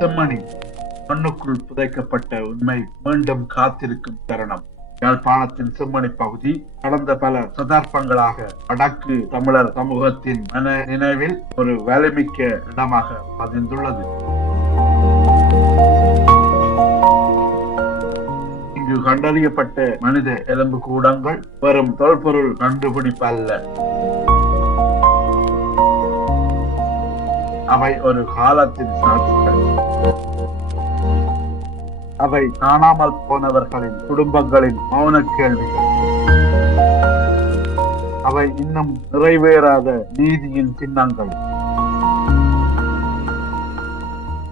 செம்மணி மண்ணுக்குள் புதைக்கப்பட்ட உண்மை மீண்டும் காத்திருக்கும் தருணம். யாழ்ப்பாணத்தின் செம்மணி பகுதி கடந்த பல சந்தர்ப்பங்களாக வடக்கு தமிழர் சமூகத்தின் மன நினைவில் ஒரு வலிமிக்க இடமாக பதிந்துள்ளது. இங்கு கண்டறியப்பட்ட மனித எலும்பு கூடங்கள் வெறும் தொல்பொருள் கண்டுபிடிப்பு அல்ல. அவை ஒரு காலத்தின் சாட்சிகள். அவை காணாமல் போனவர்களின் குடும்பங்களின் மௌன கேள்விகள். அவை இன்னும் நிறைவேறாத நீதியின் சின்னங்கள்.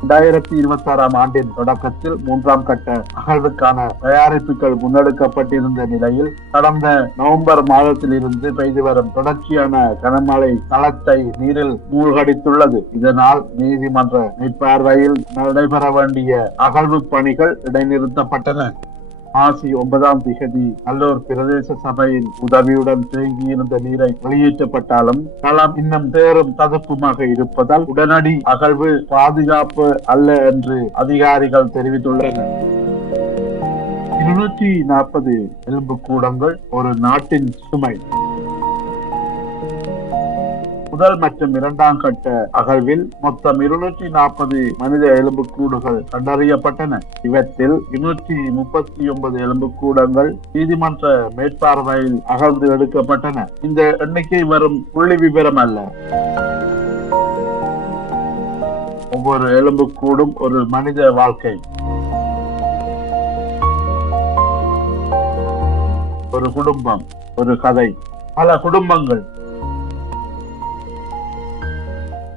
2026 ஆண்டின் தொடக்கத்தில் 3ஆம் கட்ட அகழ்வுக்கான தயாரிப்புகள் முன்னெடுக்கப்பட்டிருந்த நிலையில் கடந்த நவம்பர் மாதத்தில் இருந்து பெய்து வரும் தொடர்ச்சியான கனமழை தளத்தை நீரில் மூழ்கடித்துள்ளது. இதனால் நீதிமன்ற மேற்பார்வையில் நடைபெற வேண்டிய அகழ்வு பணிகள் இடைநிறுத்தப்பட்டன. மாசி 9ஆம் திகதி நல்லூர் பிரதேச சபையின் உதவியுடன் தேங்கியிருந்த நீரை வெளியேற்றப்பட்டாலும் களம் இன்னும் தேரும் ததுப்புமாக இருப்பதால் உடனடி அகழ்வு பாதுகாப்பு அல்ல என்று அதிகாரிகள் தெரிவித்துள்ளனர். 240 எலும்புக்கூடங்கள் ஒரு நாட்டின் சுமை. முதல் மற்றும் 2ஆம் கட்ட அகழ்வில் மொத்தம் 240 மனித எலும்புக்கூடுகள் கண்டறியப்பட்டன. இவற்றில் 239 எலும்புக்கூடங்கள் நீதிமன்ற மேற்பார்வையில் அகழ்ந்து எடுக்கப்பட்டன. இந்த எண்ணிக்கை வரும் புள்ளி விவரம் அல்ல. ஒவ்வொரு எலும்புக்கூடும் ஒரு மனித வாழ்க்கை, ஒரு குடும்பம், ஒரு கதை, பல குடும்பங்கள்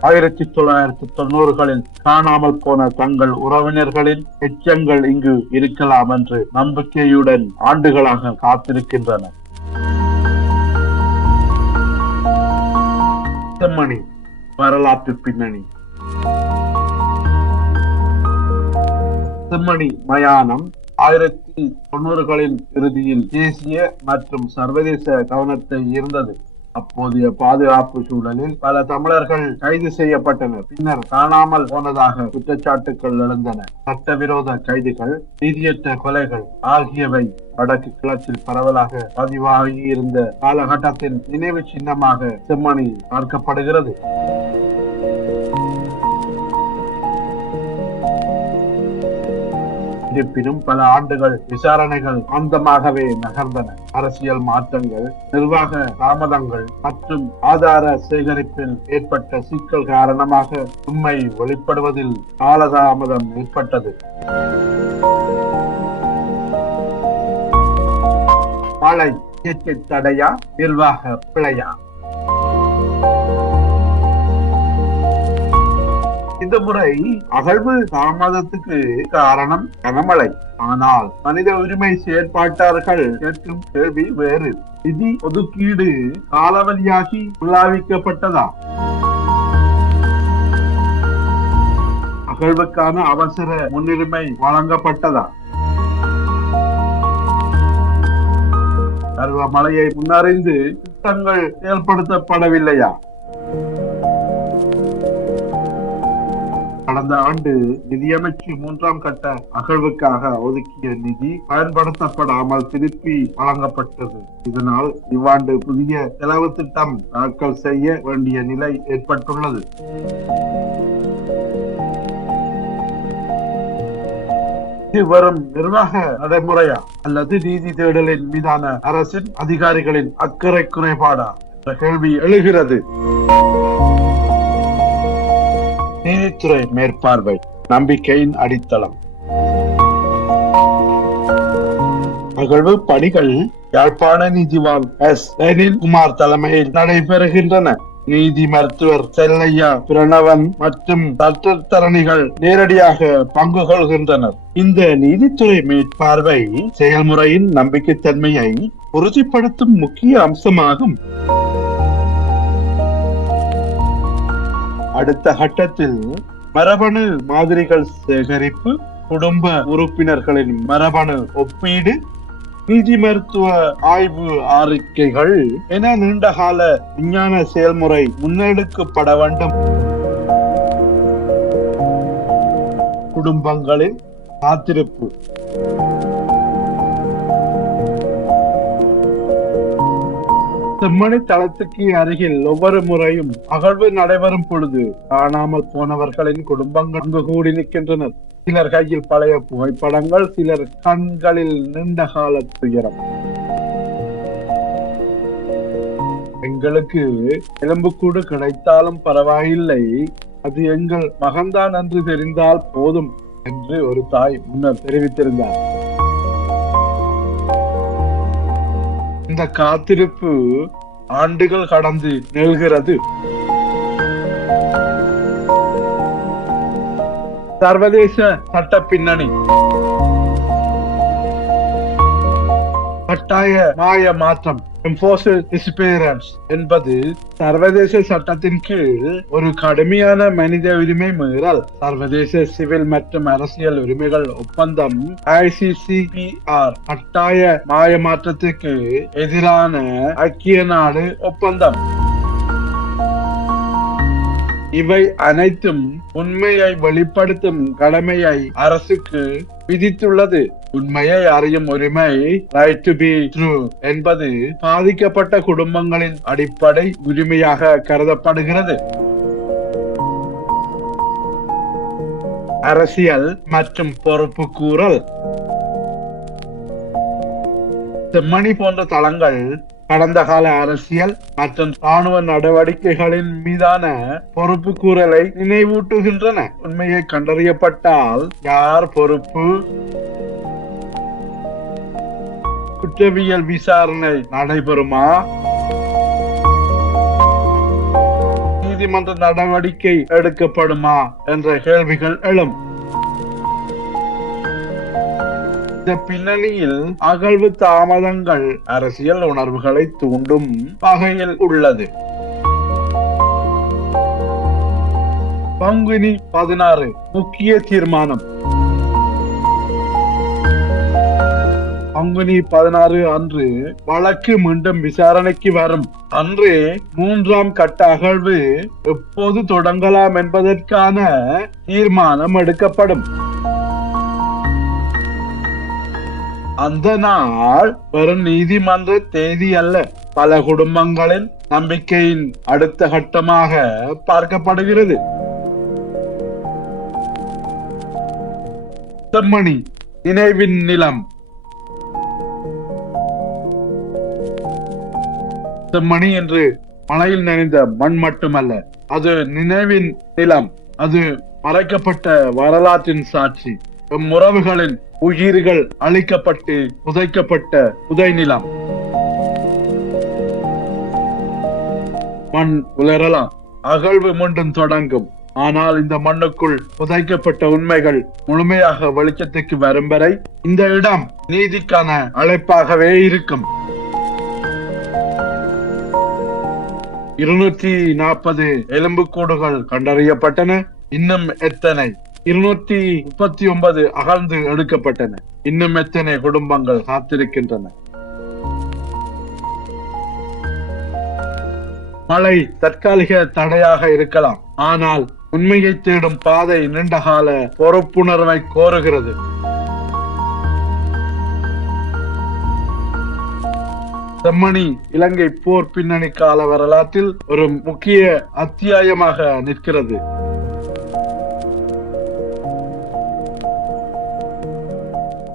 1990களில் காணாமல் போன தங்கள் உறவினர்களின் எச்சங்கள் இங்கு இருக்கலாம் என்று நம்பிக்கையுடன் ஆண்டுகளாக காத்திருக்கின்றன. செம்மணி வரலாற்று பின்னணி. செம்மணி மயானம் 1990களின் இறுதியில் தேசிய மற்றும் சர்வதேச கவனத்தை ஈர்த்தது. அப்போதைய பாதுகாப்பு சூழலில் பல தமிழர்கள் கைது செய்யப்பட்டனர். பின்னர் காணாமல் போனதாக குற்றச்சாட்டுகள் எழுந்தன. சட்டவிரோத கைதுகள், நீதியற்ற கொலைகள் ஆகியவை வடக்கு கிழக்கில் பரவலாக பதிவாகியிருந்த காலகட்டத்தின் நினைவு சின்னமாக செம்மணி பார்க்கப்படுகிறது. இருப்பினும் பல ஆண்டுகள் விசாரணைகள் மந்தமாகவே நகர்ந்தன. அரசியல் மாற்றங்கள், நிர்வாக தாமதங்கள் மற்றும் ஆதார சேகரிப்பில் ஏற்பட்ட சிக்கல் காரணமாக உண்மை வெளிப்படுவதில் காலதாமதம் ஏற்பட்டது. மழை இயற்கை தடையா, நிர்வாக பிழையா? இந்த முறை அகழ்வு தாமதத்துக்கு காரணம் கனமழை. ஆனால் மனித உரிமை செயற்பாட்டாளர்கள் கேட்கும் கேள்வி வேறு. நிதி ஒதுக்கீடு காலாவதியாகி விழாவிக்கப்பட்டதா? அகழ்வுக்கான அவசர முன்னுரிமை வழங்கப்பட்டதா? பருவமழையை முன்னறிந்து திட்டங்கள் செயல்படுத்தப்படவில்லையா? கடந்த ஆண்டு நிதியமைச்சு 3ஆம் கட்ட அகழ்வுக்காக ஒதுக்கிய நிதி பயன்படுத்தப்படாமல் திருப்பி வழங்கப்பட்டது. இதனால் இவ்வாண்டு புதிய செலவு திட்டம் தாக்கல் செய்ய வேண்டிய நிலை ஏற்பட்டுள்ளது. இது வரும் நிர்வாக நடைமுறையா அல்லது நீதி தேடலின் மீதான அரசின் அதிகாரிகளின் அக்கறை குறைபாடா என்ற கேள்வி எழுகிறது. நீதித்துறை மேற்பார்வை நம்பிக்கையின் அடித்தளம். அகழ்வு பணிகள் யாழ்ப்பாண நீதிவான் எஸ். லெனின்குமார் தலைமையில் நடைபெறுகின்றன. நீதி மருத்துவர் செல்லையா பிரணவன் மற்றும் சட்டத்தரணிகள் நேரடியாக பங்கு கொள்கின்றனர். இந்த நீதித்துறை மேற்பார்வை செயல்முறையின் நம்பிக்கைத்தன்மையை உறுதிப்படுத்தும் முக்கிய அம்சமாகும். அடுத்த கட்டத்தில் மரபணு மாதிரிகள் சேகரிப்பு, குடும்ப உறுப்பினர்களின் மரபணு ஒப்பீடு, நீதி மருத்துவ ஆய்வு அறிக்கைகள் என நீண்டகால விஞ்ஞான செயல்முறை முன்னெடுக்கப்பட வேண்டும். குடும்பங்களின் காத்திருப்பு. செம்மணி தளத்துக்கு அருகில் ஒவ்வொரு முறையும் அகழ்வு நடைபெறும் பொழுது காணாமல் போனவர்களின் குடும்பங்கள் அங்கு கூடி நிற்கின்றனர். சிலர் கையில் பழைய புகைப்படங்கள், சிலர் கண்களில் நீண்ட கால துயரம். எங்களுக்கு எலும்புக்கூடு கிடைத்தாலும் பரவாயில்லை, அது எங்கள் மகன்தான் என்று தெரிந்தால் போதும் என்று ஒரு தாய் முன்னர் தெரிவித்திருந்தார். இந்த காத்திருப்பு ஆண்டுகள் கடந்து நிகழ்கிறது. சர்வதேச சட்ட பின்னணி. கட்டாய மாய மாற்றம் என்பது சர்வதேச சட்டத்தின் கீழ் ஒரு கடுமையான மனித உரிமை மீறல். சர்வதேச சிவில் மற்றும் அரசியல் உரிமைகள் ஒப்பந்தம் ICCPR கட்டாய மாய மாற்றத்துக்கு எதிரான ஐக்கிய நாடு ஒப்பந்தம். இவை அனைத்தும் உண்மையை வெளிப்படுத்தும் கடமையை அரசுக்கு விதித்துள்ளது. உண்மையை அறியும் உரிமை, ரைட் டு பி ட்ரூ, என்பது பாதிக்கப்பட்ட குடும்பங்களின் அடிப்படை உரிமையாக கருதப்படுகிறது. அரசியல் மற்றும் பொறுப்பு கூறல். செம்மணி போன்ற தளங்கள் கடந்த கால அரசியல் மற்றும் ராணுவ நடவடிக்கைகளின் மீதான பொறுப்பு கூறலை நினைவூட்டுகின்றன. உண்மையை கண்டறியப்பட்டால் யார் பொறுப்பு, குற்றவியல் விசாரணை நடைபெறுமா, நீதிமன்ற நடவடிக்கை எடுக்கப்படுமா என்ற கேள்விகள் எழும். இந்த பின்னணியில் அகழ்வு தாமதங்கள் அரசியல் உணர்வுகளை தூண்டும் வகையில் உள்ளது. பங்குனி 16 முக்கிய தீர்மானம். பங்குனி 16 அன்று வழக்கு மீண்டும் விசாரணைக்கு வரும். அன்று 3ஆம் கட்ட அகழ்வு எப்போது தொடங்கலாம் என்பதற்கான தீர்மானம் எடுக்கப்படும். அந்த நாள் வெறும் நீதிமன்ற தேதி அல்ல, பல குடும்பங்களின் நம்பிக்கையின் அடுத்த கட்டமாக பார்க்கப்படுகிறது. செம்மணி நினைவின் நிலம். செம்மணி என்று மழையில் நனைந்த மண் மட்டுமல்ல, அது நினைவின் நிலம். அது மறைக்கப்பட்ட வரலாற்றின் சாட்சி. உறவுகளின் உயிர்கள் அழிக்கப்பட்டு புதைக்கப்பட்ட புதை நிலம். மண் உலரலாம், அகழ்வு மீண்டும் தொடங்கும். ஆனால் இந்த மண்ணுக்குள் புதைக்கப்பட்ட உண்மைகள் முழுமையாக வெளிச்சத்துக்கு வரும் வரை இந்த இடம் நீதிக்கான அழைப்பாகவே இருக்கும். 240 எலும்புக்கூடுகள் கண்டறியப்பட்டன. இன்னும் எத்தனை? 239 அகழ்ந்து எடுக்கப்பட்டன. இன்னும் எத்தனை குடும்பங்கள் காத்திருக்கின்றன? மழை தற்காலிக தடையாக இருக்கலாம், ஆனால் உண்மையை தேடும் பாதை நீண்டகால பொறுப்புணர்வை கோருகிறது. செம்மணி இலங்கை போர் பின்னணி கால வரலாற்றில் ஒரு முக்கிய அத்தியாயமாக நிற்கிறது.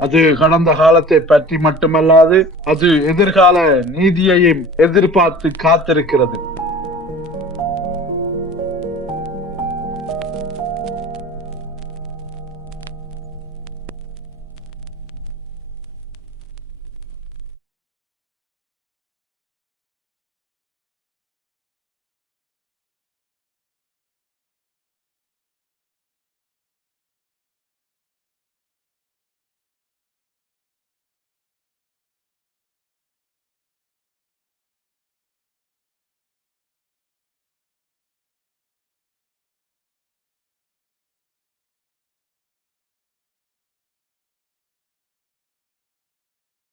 அது கடந்த காலத்தை பற்றி மட்டுமல்லாது, அது எதிர்கால நீதியையும் எதிர்பார்த்து காத்திருக்கிறது.